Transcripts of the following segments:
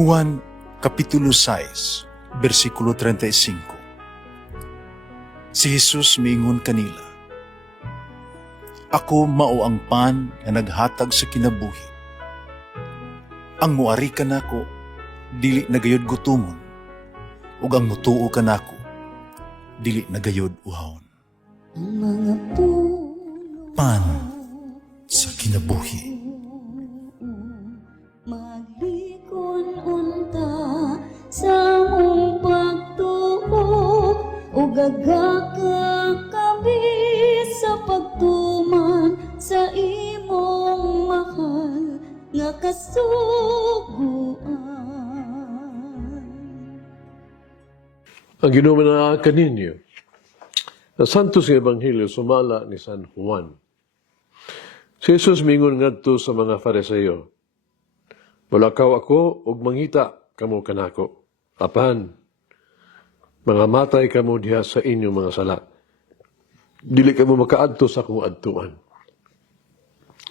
Juan Kapitulo 6, versikulo 35. Si Jesus miingon kanila, Ako mao ang pan nga naghatag sa kinabuhi. Ang muari kanako, dili nagayod gutumon, ug ang mutuo kanako, dili nagayod uhawon. Mga puno Pan sa kinabuhi. maglikon unta sa mong pagtuo o gagaka kami sa pagtuman sa imong mahal nga kasuguan. Ang ginumanaakan ninyo, na Santos ng Ebanghelyo sumala ni San Juan. Si Jesus mingon ngadto sa mga Fariseo, Mulakaw ako ug mangita kamo kanako. Apan, mga matay kamo diha sa inyong mga sala. Dili kamo makaadto sa akong adtuan.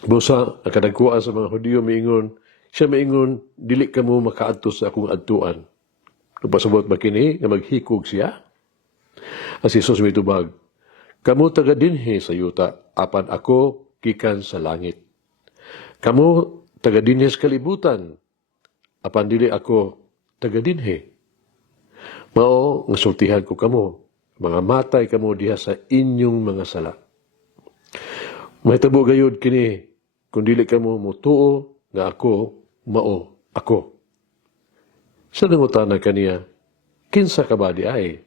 Busa, ang kadagkuan sa mga Hudiyo miingon, siya miingon, dili kamo makaadto sa akong adtuan. Napasabot ba kini nga maghikog siya? As Jesus mitubag, Kamu taga dinhi sa yuta, apan ako gikan sa langit. Kamu taga dinhi sa kalibutan, apan dili ako taga dinhi. Mao nga sultihan ko kamo, mga matay kamo diha sa inyong mga sala. Mahitabo gayud kini, kung dili kamo mutuo nga ako, mao ako. Sa nangutana kaniya, kinsa ka ba di ay?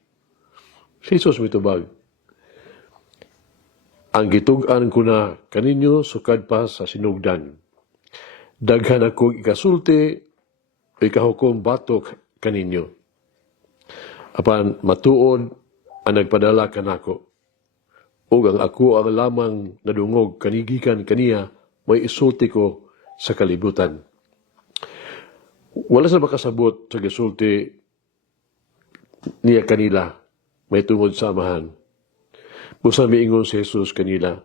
Si Jesus mitubag, Ang gitug-an ko na kaninyo sukad pa sa sinugdan. Daghan ako ikasulti, ikahukom batok kaninyo. Apan matuod ang nagpadala kanako. Ug ang ako ang lamang nadungog kanigikan kaniya, may isulti ko sa kalibutan. Wala sa makasabot sa gisulti niya kanila, may tungod sa amahan. Busa miingon si Jesus kanila,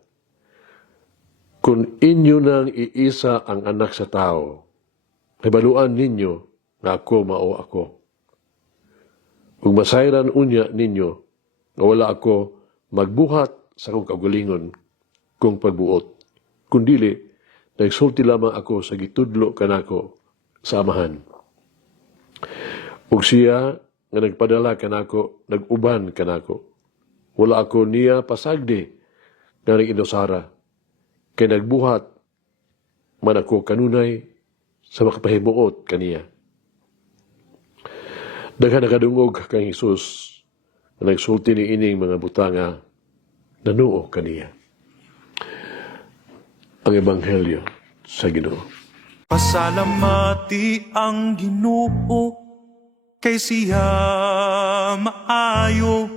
Kung inyo nang iisa ang anak sa tao, hibaluan ninyo nga ako mao ako. Kung masayran unya ninyo, nga wala ako magbuhat sa akong kaugalingon kung pagbuot. Kung dili, nagsulti lamang ako sa gitudlo kanako sa amahan. Ug siya nga nagpadala kanako, nag-uban kanako. Wala ako niya pasagdi nga inusara. Kay nagbuhat man ako kanunay sa makapahimuot kaniya. Daghan nakadungog kang Jesus na nagsulti ni ining mga butanga nanuo kaniya. Ang Ebanghelyo sa Ginoo. Pasalamati ang Ginoo kay siya maayo.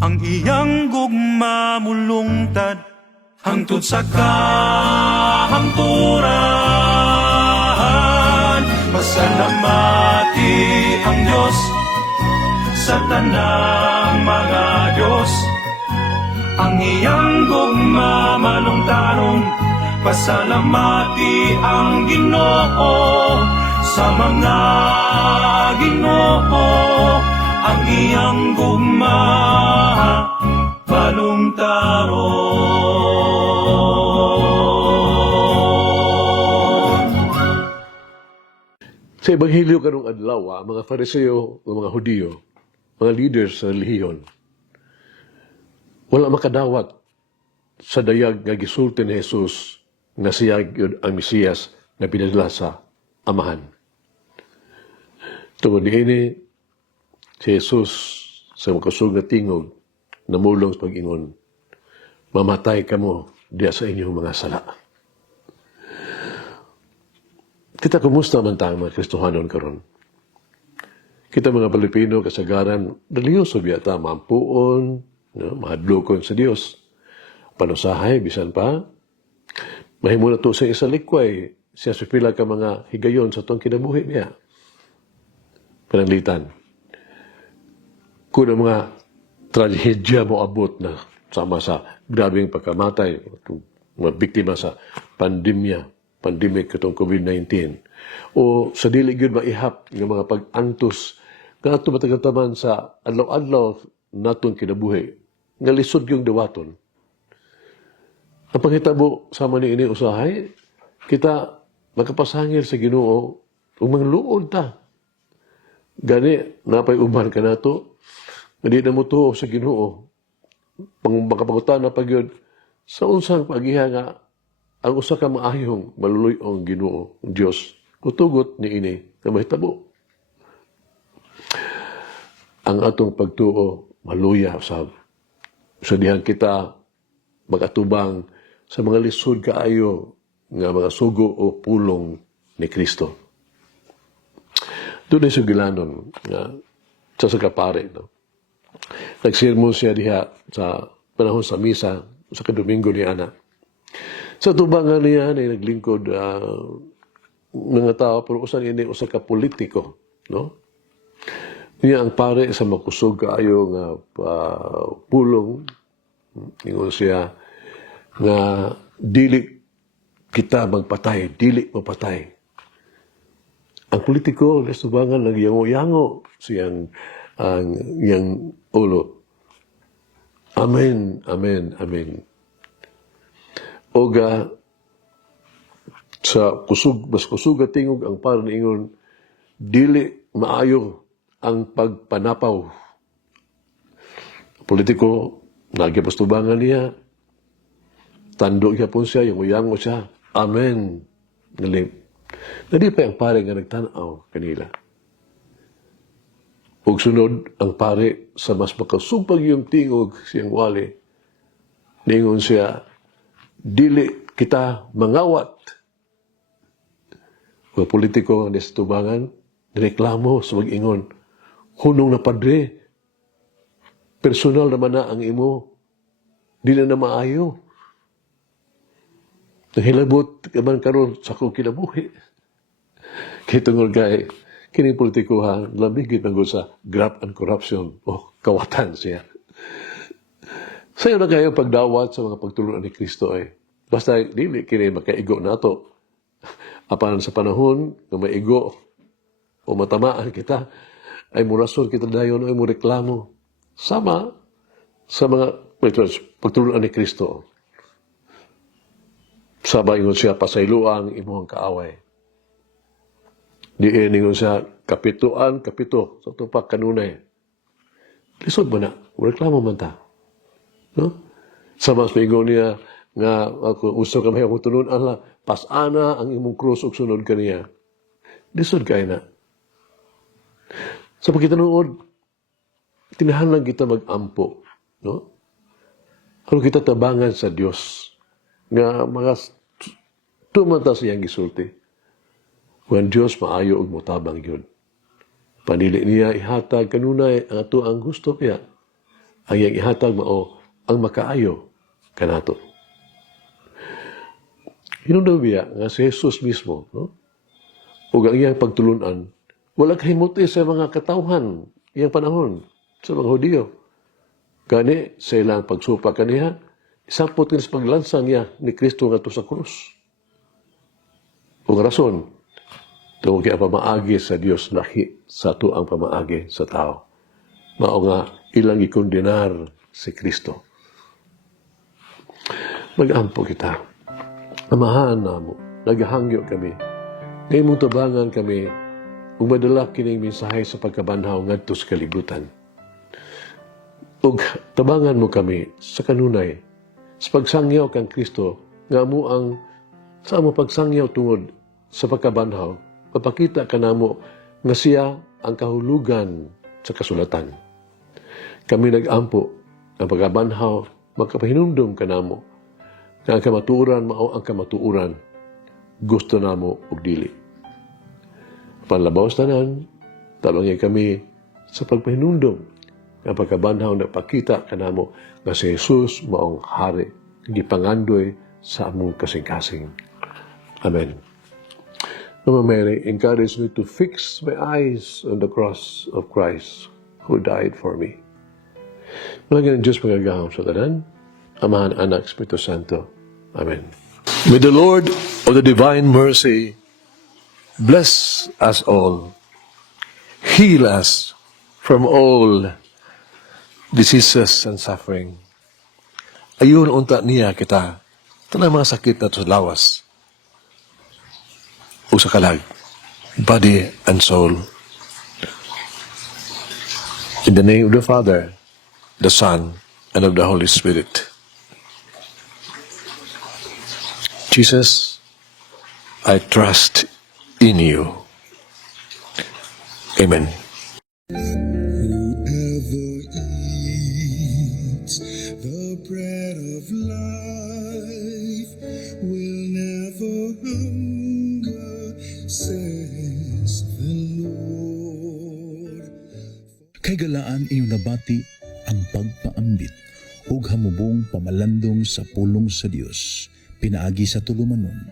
Ang iyang gugma mulungtad hangtod sa kahangturan. Pasalamati ang Diyos sa tanang mga Diyos. Ang iyang gugma malungtaron. Pasalamati ang Ginoo sa mga Ginoo. Ang iyang gugma balungtaron. Sa Ebanghelyo karong adlaw, ang mga Fariseo o mga Hudiyo, mga leaders sa relihiyon, wala makadawat sa dayag nga gisulti ni Jesus nga siya gyud ang Mesiyas na pinadala sa Amahan. Tungod niini, si Jesus sa makasug na tingog namulong sa pag-ingon, mamatay kamo diya sa inyong mga sala. Kita kumusta man tayo mga Kristohanon karon? Kita mga Pilipino kasagaran, reliyoso biya ta, mampuon, mahadlokon sa Dios. Panusahay, bisan pa, mahimo na to sa isa likway, siya supila ka mga higayon sa tong kinabuhi niya. Pananglitan. Kung ang mga trahedya mo abot na sama sa grabing pagkamatay, mga biktima sa pandemya, pandemic katong COVID-19 o sa dili gyud maihap nga mga pag-antos nga ato matagataman sa adlaw-adlaw natong kinabuhi nga lisod yung dawaton. Ang panghitabo sama ni ini usahay, kita makapasangil sa Ginoo ug mangluod ta. Gani napay uban ka nato, nga di na mo tuo sa Ginoo. Makapangutan na pagyod sa unsang pagiha nga ang usa ka maayong maluluy-ong Ginoo, Dios, kutugot ni ini nga mahitabo. Ang atong pagtuo maluya usab. So dihan kita magatubang sa mga lisod kaayo nga mga sugo o pulong ni Kristo. Doon ay sugilanon nga sa kapare. No? Nagsirmon siya diha sa panahon sa misa sa kadomingo ni Ana. Sa tubangan niya ay naglingkod mga tao pero usan ini usa ka politiko, no? Niya ang pare sa makusog kaayo nga pulong ingon siya nga dili kita magpatay, dili mapatay. Ang politiko sa tubangan nagyango-yango siyang yang ulo. Amen, amen, amen. Oga sa mas kusog tingog ang para niingon dili maayo ang pagpanapaw. Politiko nagyapastubangan niya tando niya po siya yung uyango siya. Amen. Galing. Nadi pa ang pare nga nagtanaw kanila. Ug sunod ang pare sa mas makasumpag yung tingog siyang wali. Ningon siya, dili kita mangawat. Mga politiko ang tubangan, nireklamo sa mag-ingon, hunong na padre, personal naman na ang imo, di na maayo. Nahilabot kaman karon sa kong kinabuhi. Kaya tungkol kay kining politikuhan, labigit ng sa graft and corruption o kawatan siya. Sa'yo na kayo pagdawat sa mga pagtulungan ni Kristo ay basta dili kini makaigo nato. Apan sa panahon na maigo o matamaan kita, ay murason kita dayon ay mureklamo. Sama sa mga pagtulungan ni Kristo. Sabay ngon siya pasayloang imong kaaway. Diin ngon siya kapito sa tupak kanunay. Lisod ba na? Reklamo man ta. No? Sa mas pingon niya nga ako uso ka may akong tunon ala pasana ang imong krus ug sunod kaniya. Lisod kay na. Sa pagkitanuod, tinahanlang kita mag-ampo, no? Ano kita tabangan sa Dios nga mga tumata siyang gisulti. When Dios maayo og motabang yun. Panili niya ihatag kanunay ang ato ang gusto niya. Ang iyang ihatag mao ang makaayo kanato. Hinundaw biya nga si Jesus mismo, no? Ug ang iyang pagtulunan, wala kahimuti sa mga katawhan iyang panahon sa mga Hudiyo. Gani sa ilang pagsupa kaniya, isampot kin sa paglansang niya ni Kristo ngadto sa krus. Ug rason, tungod kay pamaagi sa Dios lahi sa ato ang pamaagi sa tao. Mao nga ilang ikondenar si Kristo. Mag-ampo kita. Amahan namo, naghangyo kami. Ngayon mong tabangan kami ug madala kining mensahe sa pagkabanhaw ngadto sa kalibutan. Ug tabangan mo kami sa kanunay sa pagsangyaw kang Kristo nga mo ang sa amo pagsangyaw tungod sa pagkabanhaw papakita kanamo nga siya ang kahulugan sa kasulatan. Kami nag-ampo ang pagkabanhaw magkapahinumdum kanamo nga ang kamatuoran mao ang kamatuoran gusto namo og dili. Panlabaw tanan, tabangay kami sa pagpahinumdum nga pagkabanhaw na pakita kanamo nga si Jesus maong hari gipangandoy sa among kasing-kasing. Amen. Mama Mary, encourage me to fix my eyes on the cross of Christ who died for me. Malagyan ng Diyos magagahom sa tanan, Amahan, Anak, Espiritu Santo. Amen. May the Lord of the divine mercy bless us all, heal us from all diseases and suffering. Ayun unta niya kita, tanang mga sakit na to lawas, o sa kalag, body and soul. In the name of the Father, the Son, and of the Holy Spirit. Jesus, I trust in you. Amen. Whoever eats the bread of life will never hunger, says the Lord. Kay galaan inyong nabati ang pagpaambit ug hamubong pamalandong sa pulong sa Dios pinaagi sa tulumanon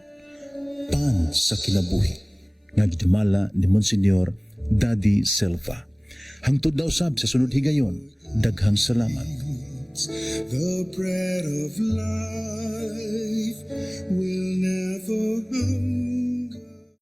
pan sa kinabuhi nga gidumala ni Monsignor Daddy Silva. Hangtod na usab sa sunod higayon, daghang salamat. The bread of life will never hunger.